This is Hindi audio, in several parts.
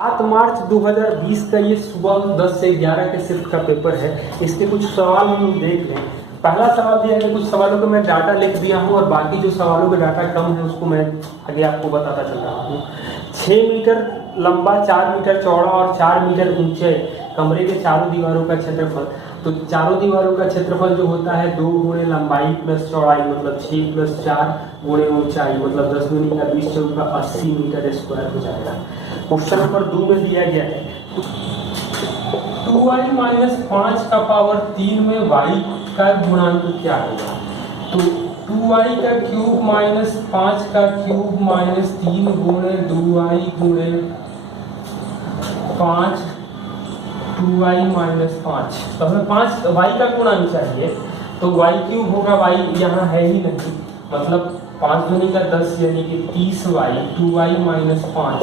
7 मार्च 2020 का ये सुबह 10 से 11 के शिफ्ट का पेपर है। इसके कुछ सवाल हम लोग देख लें। पहला सवाल दिया है, कुछ सवालों को मैं डाटा लिख दिया हूँ और बाकी जो सवालों का डाटा कम है उसको मैं आगे आपको बताता चल रहा हूँ। 6 मीटर लंबा, 4 मीटर चौड़ा और 4 मीटर ऊंचे कमरे के चारों दीवारों का क्षेत्रफल। तो चारों दीवारों का क्षेत्रफल जो होता है 2 गुणे लंबाई प्लस चौड़ाई मतलब 6 प्लस 4 गुणे ऊंचाई मतलब 10 दूनी का 20 चौका 80 मीटर स्क्वायर हो जाएगा। क्वेश्चन नंबर 2 में दिया गया है 2y माइनस 5 का पावर 3 में y का गुणांक क्या होगा। तो 2y का क्यूब माइनस 5 का क्यूब माइनस 3 गुणे 2y गुणे 5 2y माइनस 5। तो हमें 5 y का गुणांक चाहिए तो y क्यूब होगा, y यहाँ है ही नहीं मतलब 5 दूनी का 10 यानी कि 30y 2y माइनस 5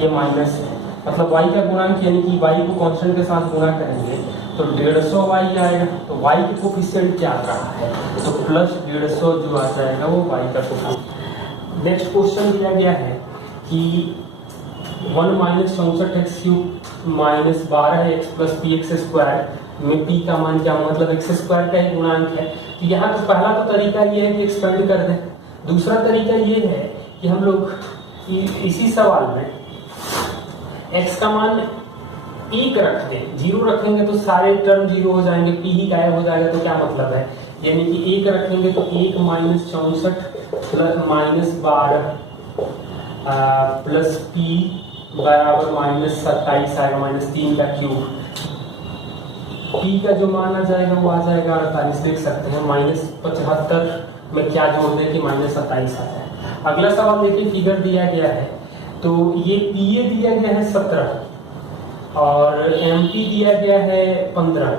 ये माइनस है मतलब y का गुणांक यानी कि y को कांस्टेंट के साथ गुणा करेंगे तो 150y आएगा। तो y के कोफिशिएंट क्या आ रहा है तो प्लस 150 जो आ जाएगा वो y का कोफिशिएंट। नेक्स्ट क्वेश्चन दिया गया है कि 1 minus 64x cube minus 12x plus px square में p का मान क्या मतलब x स्क्वायर का ही गुणांक है। तो यहाँ तो पहला तो तरीका ये है कि एक्सपेंड कर दें। दूसरा तरीका ये है कि हम लोग इसी सवाल में x का मान 1 रख दें, 0 रखेंगे तो सारे टर्म 0 हो जाएंगे, p ही गायब हो जाएगा। तो क्या मतलब है यानी कि 1 रखेंगे तो 1 minus 64 plus minus 12 plus p बराबर माइनस 27 आएगा माइनस 3 का क्यूब। p का जो मान आ जाएगा वो आ जाएगा 48 देख सकते हैं माइनस 75 में क्या जोड़ दें कि माइनस 27 आ जाए। अगला सवाल देखिए, फिगर दिया गया है तो ये PA दिया गया है 17 और MP दिया गया है 15।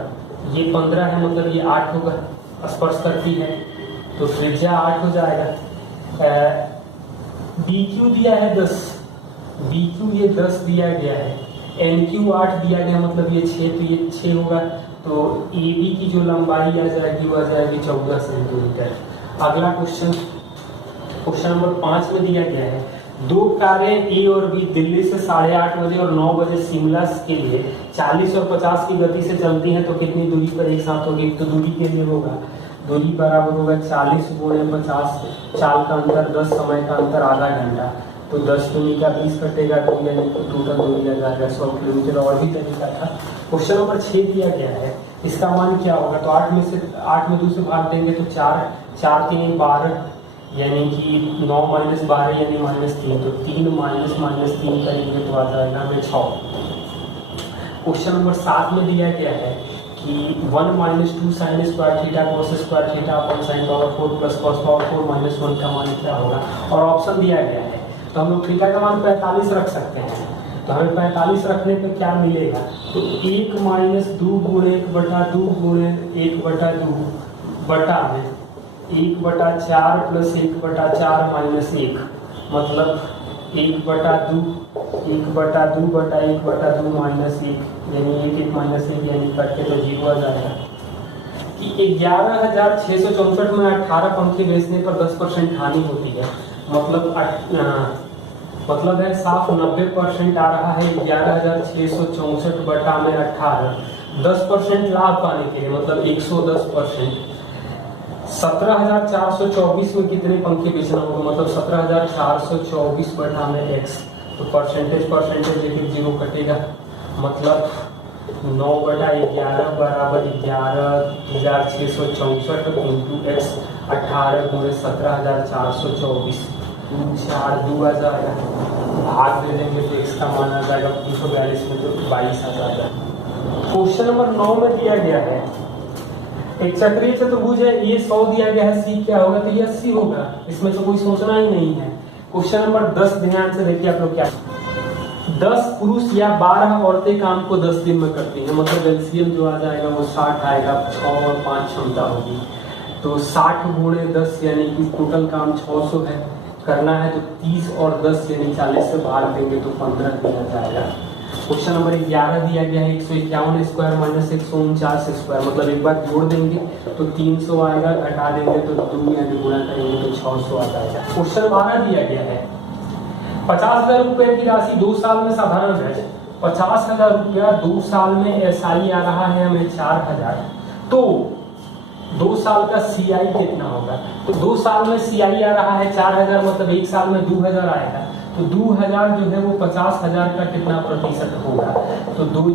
ये 15 है मतलब ये 8 होगा, स्पर्श करती है तो त्रिज्या 8 हो जाएगा। BQ दिया है 10, BQ ये 10 दिया गया है, NQ 8 दिया गया मतलब ये 6 तो ये 6 होगा। तो AB की जो लंबाई आ जाएगी वो आ जाएगी 14 सेंटीमीटर। अगला क्वेश्चन नंबर 5 में दिया गया है 2 कारें A और B दिल्ली से 8:30 बजे और 9 बजे शिमला के लिए 40 और 50 की गति से चलती हैं तो कितनी दूरी पर एक साथ होगी। तो दूरी के लिए होगा दूरी बराबर होगा 40 गुणे 50, चाल का अंतर 10, समय का अंतर आधा घंटा तो 10 दूनी का 20 कटेगा 2 यानी कि टोटल दूरी आ जाएगा 100 किलोमीटर। और भी तरीका था। क्वेश्चन नंबर 6 दिया गया है, इसका मान क्या होगा। तो 8 में 2 से भाग देंगे तो 4 3 12 यानी कि 9 माइनस 12 यानी माइनस 3 तो 3 माइनस 3 करेंगे तो आ जाएगा हमें 6। क्वेश्चन नंबर 7 में दिया गया है कि 1 minus 2 sine square theta cos square theta upon sine power 4 plus cos power 4 minus 1 का मान क्या होगा। और ऑप्शन दिया गया है तो हम लोग थीटा का मान 45 रख सकते हैं। तो हमें 45 रखने पे क्या मिलेगा तो 1 माइनस 2 गुणे 1/2 गुणे 1/2 बटा में 1/4 प्लस 1/4 माइनस 1 मतलब 1/2 1/2 बटा 1/2 माइनस 1 यानी 1 माइनस 1 यानी कट के तो 0 आ जाएगा। कि 11,664 में 18 पंखे बेचने पर 10% हानि होती है मतलब है साफ 90% आ रहा है 11,664 बटा में 18 10% लाभ पाने के लिए मतलब 110%। 17,424 में कितने पंखे बेचना होगा मतलब 17,424 बटा में x तो परसेंटेज एक 0 कटेगा मतलब 9/11 बराबर 11,664 इंटू x 18 गुणे 17,424 4 2 आ जाएगा, भाग दे देंगे तो x का मान आ जाएगा 242 में तो 22 आ जाएगा। क्वेश्चन नंबर 9 में दिया गया है एक चक्रीय चतुर्भुज है, ये 100 दिया गया है, c क्या होगा तो ये 80 होगा, इसमें तो कोई सोचना ही नहीं है। क्वेश्चन नंबर 10 ध्यान से देखिए आप लोग क्या 10 पुरुष या 12 औरतें काम को 10 दिन में करती हैं मतलब एलसीएम जो आ जाएगा वो 60 आएगा, 6 और 5 क्षमता होगी तो 60 गुणे 10 यानी कि टोटल काम 600 है करना है तो 30 और 10 यानी 40 से भाग देंगे तो 15 दिया जाएगा। क्वेश्चन नंबर 11 दिया गया है 151 स्क्वायर माइनस 149 स्क्वायर मतलब एक बार जोड़ देंगे तो 300 आएगा, घटा देंगे तो 2 यानी गुणा करेंगे तो 600 आ जाएगा। क्वेश्चन 12 दिया गया है 50,000 रुपए की राशि 2 साल में साधारण है, 50,000 रुपया 2 साल में एसआई आ रहा है हमें 4,000, तो 2 साल का सीआई कितना होगा? तो 2 साल में सीआई आ रहा है 4,000, मतलब 1 साल में 2,000 आएगा। तो 2,000 जो है वो 50,000 का कितना प्रतिशत होगा? तो 2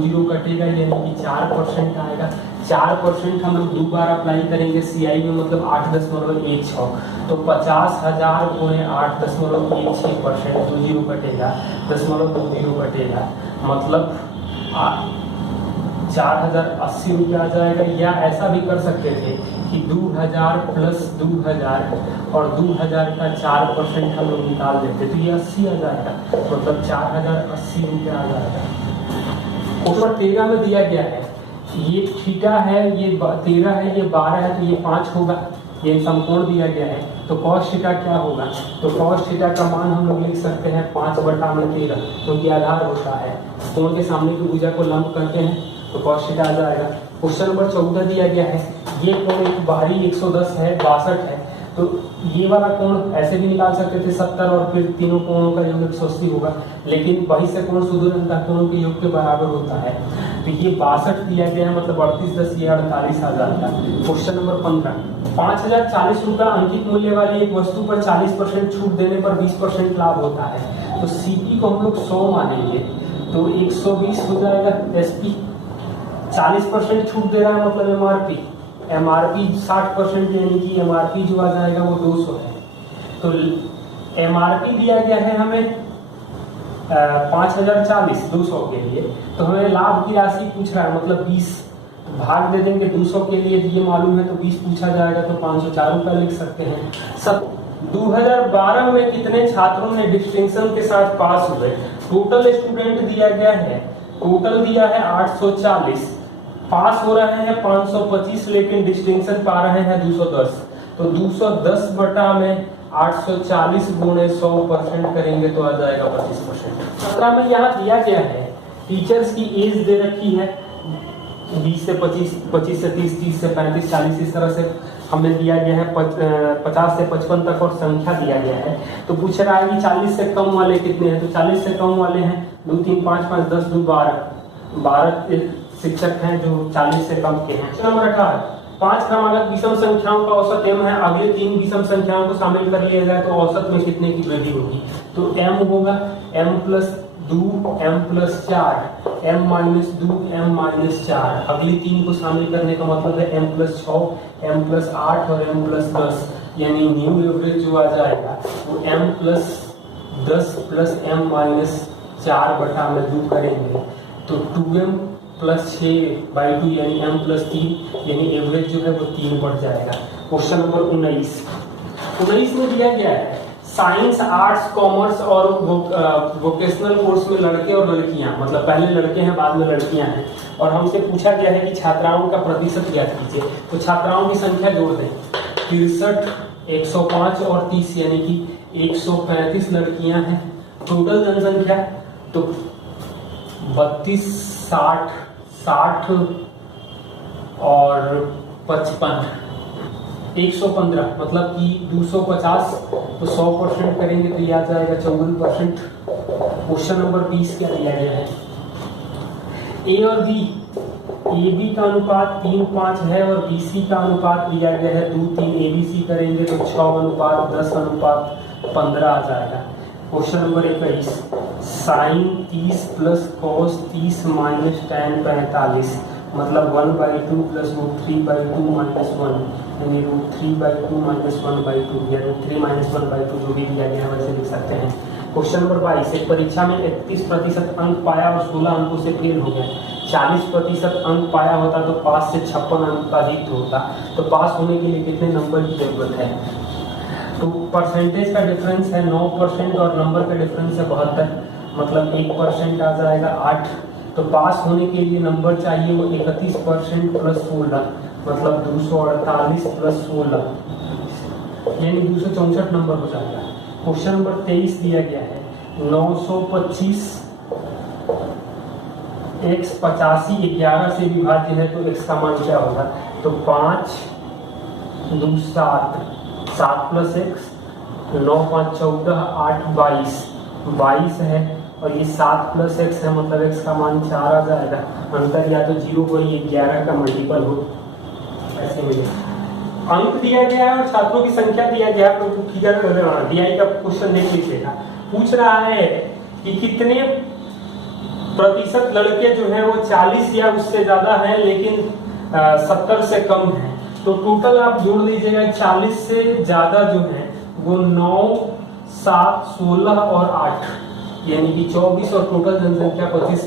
जीरो कटेगा, यानी कि 4% आएगा। 4% हम लोग 2 बार अप्लाई करेंगे सीआई में, मतलब 8.16। तो 50,000 गुणे 8.16%, 2 जीरो कटेगा, 0.20 कटेगा, मतलब 4,080 रुपया आ जाएगा। या ऐसा भी कर सकते थे कि 2,000 प्लस 2,000 और 2,000 का 4% हम लोग निकाल देते, तो ये 80 आ जाएगा, मतलब 4,080 रुपया आ जाएगा। क्वेश्चन 13 में दिया गया है, ये थीटा है, ये 13 है, ये 12 है, तो ये 5 होगा, ये समकोण दिया गया है। तो cos थीटा क्या होगा? तो cos थीटा का मान हम लोग लिख सकते हैं 5/13, क्योंकि आधार होता है, कोण के सामने की भुजा को लंब करते हैं, तो cos थीटा आ जाएगा। क्वेश्चन नंबर 14 दिया गया है, ये कोण एक बाहरी 110 है, 62 है, तो ये वाला कोण ऐसे भी निकाल सकते थे 70, और फिर तीनों कोणों का योग 180 होगा, लेकिन बहिष्ठ कोण सुदूर अंतःकोण के योग के बराबर होता है। तो ये 62 दिया गया है, मतलब 38 ये 48,000 का। क्वेश्चन नंबर 15, 5,040 रुपया अंकित मूल्य वाली एक वस्तु पर 40% छूट देने पर 20% लाभ होता है। तो सीपी को हम लोग 100 मानेंगे, तो 120 हो जाएगा एसपी। 40% छूट दे रहा है, मतलब एमआरपी 60%, यानी कि एमआरपी जो आ जाएगा वो 200 है। तो एमआरपी दिया गया है हमें 5,040 200 के लिए, तो हमें लाभ की राशि पूछ रहा है, मतलब 20 भाग दे देंगे 200 के लिए, ये मालूम है, तो 20 पूछा जाएगा, तो 504 रुपया लिख सकते हैं। 2012 में कितने छात्रों ने डिस्टिंक्शन के साथ पास हुए? टोटल स्टूडेंट दिया गया है, टोटल दिया है 840, पास हो रहे हैं 525, लेकिन डिस्टिंक्शन पा रहे हैं 210। तो 210 बटा में 840 गुणे 100% करेंगे तो आ जाएगा 25%। 17 में यहाँ दिया गया है, टीचर्स की एज दे रखी है 20 से 25, 25 से 30, 30 से 35, 40, इस तरह से हमें दिया गया है 50 से 55 तक, और संख्या दिया गया है। तो पूछ रहा है कि 40 से कम वाले कितने हैं? तो 40 से कम वाले हैं 2, 3, 5, 5, 10, 2, 12 शिक्षक हैं जो 40 से कम के हैं। नंबर 18, 5 क्रमागत विषम संख्याओं का औसत m है, अगले 3 विषम संख्याओं को शामिल कर लिया जाए तो औसत में कितने की वृद्धि होगी? तो m होगा m+2 m+4 m-2 m-4, अगली 3 को शामिल करने का मतलब है m+6 m+8 और m+10, यानी न्यू एवरेज जो आ जाएगा वो m+10 + m-4 बटा में 2 करेंगे, तो 2m+6/2 यानी m+3, यानी एवरेज जो है वो 3 बढ़ जाएगा। क्वेश्चन नंबर 19 में दिया गया है, साइंस, आर्ट्स, कॉमर्स और वोकेशनल कोर्स में लड़के और लड़कियां, मतलब पहले लड़के हैं बाद में लड़कियां हैं, और हमसे पूछा गया है कि छात्राओं का प्रतिशत ज्ञात कीजिए। तो छात्राओं की संख्या जोड़ दें, 63, 105 और 30, यानी कि 135 लड़कियां हैं। टोटल जनसंख्या तो 32, 60, 60 और 55, 115, मतलब कि 250, तो 100% करेंगे तो ये आ जाएगा 54%। क्वेश्चन नंबर 20 क्या दिया गया है? ए और बी, ए बी का अनुपात 3:5 है और बी सी का अनुपात दिया गया है 2:3। ए बी सी करेंगे तो 6:10:15 आ जाएगा। Question number 21, sine 30 plus cos 30 minus tan 45, मतलब 1/2 प्लस √3/2 माइनस 1, यानी √3/2 माइनस 1/2, या √3 माइनस 1/2, जो भी दिया गया है वैसे लिख सकते हैं। क्वेश्चन नंबर 22, एक परीक्षा में 31% अंक पाया और 16 अंकों से फेल हो गया। 40% अंक पाया होता तो पास से 56 अंक का अधिक होता, तो पास होने के लिए कितने नंबर की जरूरत है? तो परसेंटेज का डिफरेंस है 9% और नंबर का डिफरेंस है 72, मतलब 1% आ जाएगा 8। तो पास होने के लिए नंबर चाहिए वो 31% प्लस 16, मतलब 248 प्लस 16, यानी 264 नंबर हो जाएगा। क्वेश्चन नंबर 23 दिया गया है, 925 x 85 11 से विभाज्य है, तो x का मान क्या होगा? तो 5, 2, 7, 7 + x 9 5 14 8 22 22 है, और ये 7 + x है, मतलब x का मान 4 आ जाएगा। अंतर या तो 0 हो, ये 11 का मल्टीपल हो, ऐसे मिलेगा। अंक दिया गया है और छात्रों की संख्या दिया गया है, तो फिगर DI का क्वेश्चन देख लीजिएगा। पूछ रहा है कि कितने प्रतिशत लड़के जो है वो 40 या उससे ज्यादा है लेकिन 70 से कम है। तो टोटल आप जोड़ दीजिएगा, 40 से ज्यादा जो है वो 9 7 16 और 8, यानी कि 24, और टोटल जनसंख्या 50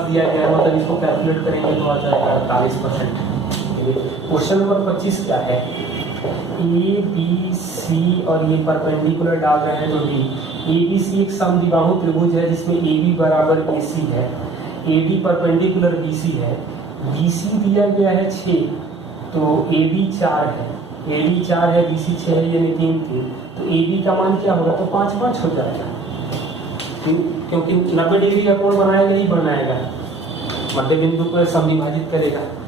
दिया गया है, मतलब इसको कैलकुलेट करेंगे तो आ जाएगा 48%। क्वेश्चन नंबर 25 क्या है? ए बी सी और ये परपेंडिकुलर डाल रहे हैं जो डी। ए बी सी एक समद्विबाहु त्रिभुज है जिसमें ए बी बराबर ए सी है, A B perpendicular B C है, बी सी दिया गया है 6, तो ए बी 4 है, ए बी 4 है, बी सी 6 है, यानी 3 3, तो ए बी का मान क्या होगा? तो 5 5 हो जाएगा, क्योंकि 90 डिग्री का कोण बनाएगा ही बनाएगा, मध्य बिंदु को समविभाजित करेगा।